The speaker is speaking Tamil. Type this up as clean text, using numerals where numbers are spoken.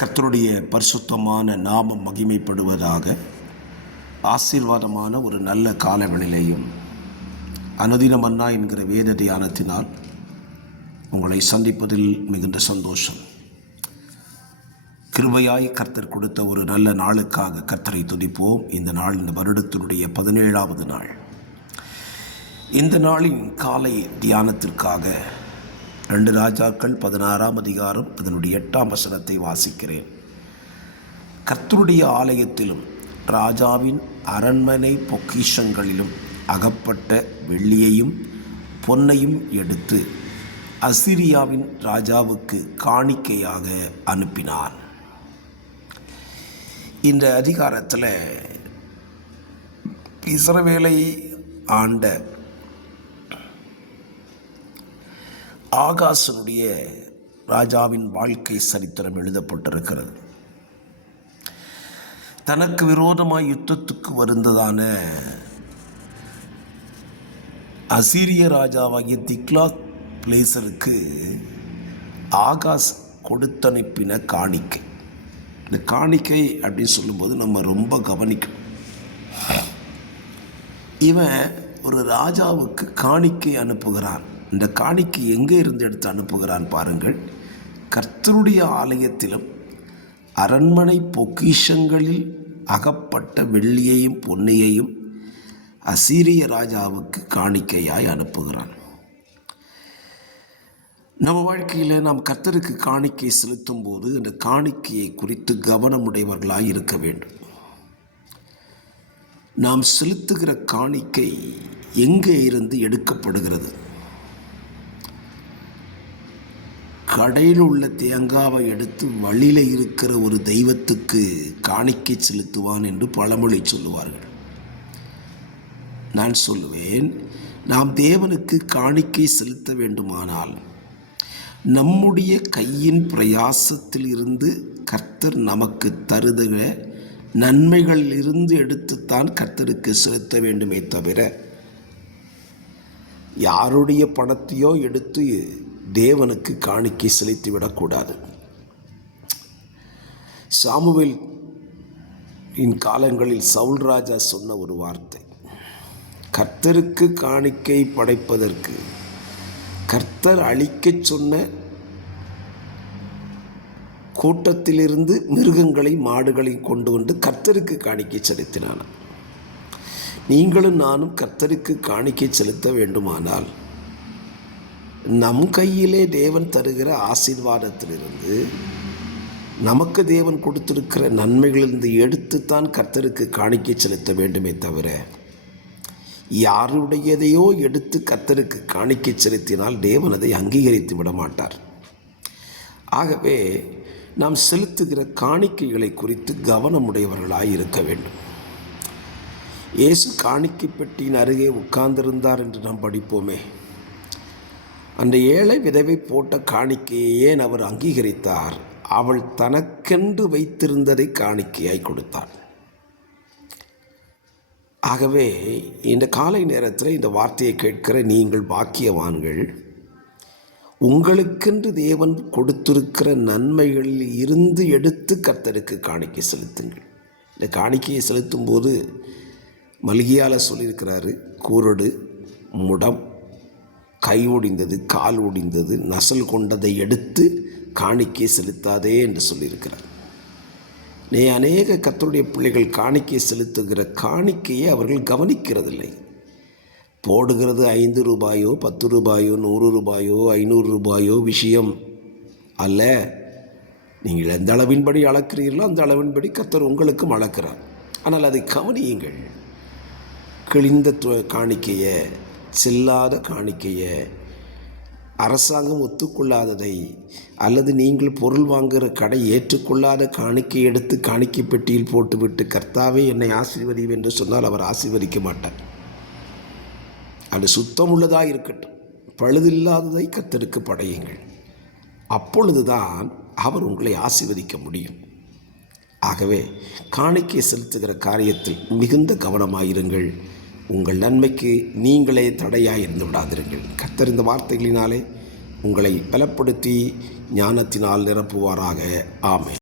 கர்த்தருடைய பரிசுத்தமான நாமம் மகிமைப்படுவதாக. ஆசீர்வாதமான ஒரு நல்ல காலவெளியிலேயும் அனுதின மன்னா என்கிற வேத தியானத்தினால் உங்களை சந்திப்பதில் மிகுந்த சந்தோஷம். கிருபையாய் கர்த்தர் கொடுத்த ஒரு நல்ல நாளுக்காக கர்த்தரை துதிப்போம். இந்த நாள் இந்த வருடத்தினுடைய 17வது நாள். இந்த நாளின் காலை தியானத்திற்காக 2 ராஜாக்கள் 16ஆம் அதிகாரம் அதனுடைய 8ஆம் வசனத்தை வாசிக்கிறேன். கர்த்தருடைய ஆலயத்திலும் ராஜாவின் அரண்மனை பொக்கிஷங்களிலும் அகப்பட்ட வெள்ளியையும் பொன்னையும் எடுத்து அசீரியாவின் ராஜாவுக்கு காணிக்கையாக அனுப்பினான். இந்த அதிகாரத்தில் இஸ்ரவேலை ஆண்ட ஆகாசனுடைய ராஜாவின் வாழ்க்கை சரித்திரம் எழுதப்பட்டிருக்கிறது. தனக்கு விரோதமாய் யுத்தத்துக்கு வருந்ததான அசீரிய ராஜாவாகிய திக்லாத் பிளேசருக்கு ஆகாஸ் கொடுத்தனுப்பின காணிக்கை. இந்த காணிக்கை அப்படின்னு சொல்லும்போது நம்ம ரொம்ப கவனிக்கணும். இவன் ஒரு ராஜாவுக்கு காணிக்கை அனுப்புகிறான். இந்த காணிக்கை எங்கே இருந்து எடுத்து அனுப்புகிறான் பாருங்கள். கர்த்தருடைய ஆலயத்திலும் அரண்மனை பொக்கிஷங்களில் அகப்பட்ட வெள்ளியையும் பொன்னையையும் அசீரிய ராஜாவுக்கு காணிக்கையாய் அனுப்புகிறான். நம்ம வாழ்க்கையில் நாம் கர்த்தருக்கு காணிக்கை செலுத்தும் போது அந்த காணிக்கையை குறித்து கவனமுடையவர்களாய் இருக்க வேண்டும். நாம் செலுத்துகிற காணிக்கை எங்கே இருந்து எடுக்கப்படுகிறது? கடையில் உள்ள தேங்காவை எடுத்து வழியில் இருக்கிற ஒரு தெய்வத்துக்கு காணிக்கை செலுத்துவான் என்று பழமொழி சொல்லுவார்கள். நான் சொல்லுவேன், நாம் தேவனுக்கு காணிக்கை செலுத்த வேண்டுமானால் நம்முடைய கையின் பிரயாசத்தில் இருந்து கர்த்தர் நமக்கு தருகிற நன்மைகளிலிருந்து எடுத்துத்தான் கர்த்தருக்கு செலுத்த வேண்டுமே தவிர யாருடைய பணத்தையோ எடுத்து தேவனுக்கு காணிக்கை செலுத்திவிடக்கூடாது. சாமுவேல் காலங்களில் சவுல் ராஜா சொன்ன ஒரு வார்த்தை, கர்த்தருக்கு காணிக்கை படைப்பதற்கு கர்த்தர் அழிக்கச் சொன்ன கூட்டத்திலிருந்து மிருகங்களை மாடுகளை கொண்டு வந்து கர்த்தருக்கு காணிக்கை செலுத்தினான். நீங்களும் நானும் கர்த்தருக்கு காணிக்கை செலுத்த வேண்டுமானால் நம் கையிலே தேவன் தருகிற ஆசீர்வாதத்திலிருந்து நமக்கு தேவன் கொடுத்திருக்கிற நன்மைகளிலிருந்து எடுத்துத்தான் கர்த்தருக்கு காணிக்கை செலுத்த வேண்டுமே தவிர யாருடையதையோ எடுத்து கர்த்தருக்கு காணிக்கை செலுத்தினால் தேவன் அதை அங்கீகரித்து விட மாட்டார். ஆகவே நாம் செலுத்துகிற காணிக்கைகளை குறித்து கவனமுடையவர்களாய் இருக்க வேண்டும். இயேசு காணிக்கை பெட்டியின் அருகே உட்கார்ந்திருந்தார் என்று நாம் படிப்போமே. அந்த ஏழை விதவை போட்ட காணிக்கையை ஏன் அவர் அங்கீகரித்தார்? அவள் தனக்கென்று வைத்திருந்ததை காணிக்கையாய் கொடுத்தாள். ஆகவே இந்த காலை நேரத்தில் இந்த வார்த்தையை கேட்கிற நீங்கள் பாக்கியவான்கள். உங்களுக்கென்று தேவன் கொடுத்திருக்கிற நன்மைகளில் இருந்து எடுத்து கர்த்தருக்கு காணிக்கை செலுத்துங்கள். இந்த காணிக்கையை செலுத்தும் போது மல்கியால் சொல்லியிருக்கிறாரு, குருடு, முடம், கை ஒடிந்தது, கால் ஒடிந்தது, நசல் கொண்டதை எடுத்து காணிக்கை செலுத்தாதே என்று சொல்லியிருக்கிறார். அநேக கர்த்தருடைய பிள்ளைகள் காணிக்கை செலுத்துகிற காணிக்கையை அவர்கள் கவனிக்கிறதில்லை. போடுகிறது 5 ரூபாயோ 10 ரூபாயோ 100 ரூபாயோ 500 ரூபாயோ விஷயம் அல்ல. நீங்கள் எந்த அளவின்படி அளக்கிறீர்களோ அந்த அளவின்படி கர்த்தர் உங்களுக்கும் அளக்கிறார். ஆனால் அதை கவனியுங்கள். கிழிந்த காணிக்கையை, செல்லாத காணிக்கையை, அரசாங்கம் ஒத்துக்கொள்ளாததை அல்லது நீங்கள் பொருள் வாங்குகிற கடை ஏற்றுக்கொள்ளாத காணிக்கை எடுத்து காணிக்கை பெட்டியில் போட்டுவிட்டு கர்த்தாவே என்னை ஆசீர்வதியும் என்று சொன்னால் அவர் ஆசீர்வதிக்க மாட்டார். அது சுத்தம் உள்ளதாக இருக்கட்டும், பழுதில்லாததை கர்த்தருக்கு படையுங்கள். அப்பொழுதுதான் அவர் உங்களை ஆசீர்வதிக்க முடியும். ஆகவே காணிக்கை செலுத்துகிற காரியத்தில் மிகுந்த கவனமாயிருங்கள். உங்கள் நன்மைக்கு நீங்களே தடையாக இருந்து விடாதிருங்கள். கர்த்தர் இந்த வார்த்தைகளினாலே உங்களை பலப்படுத்தி ஞானத்தினால் நிரப்புவாராக. ஆமென்.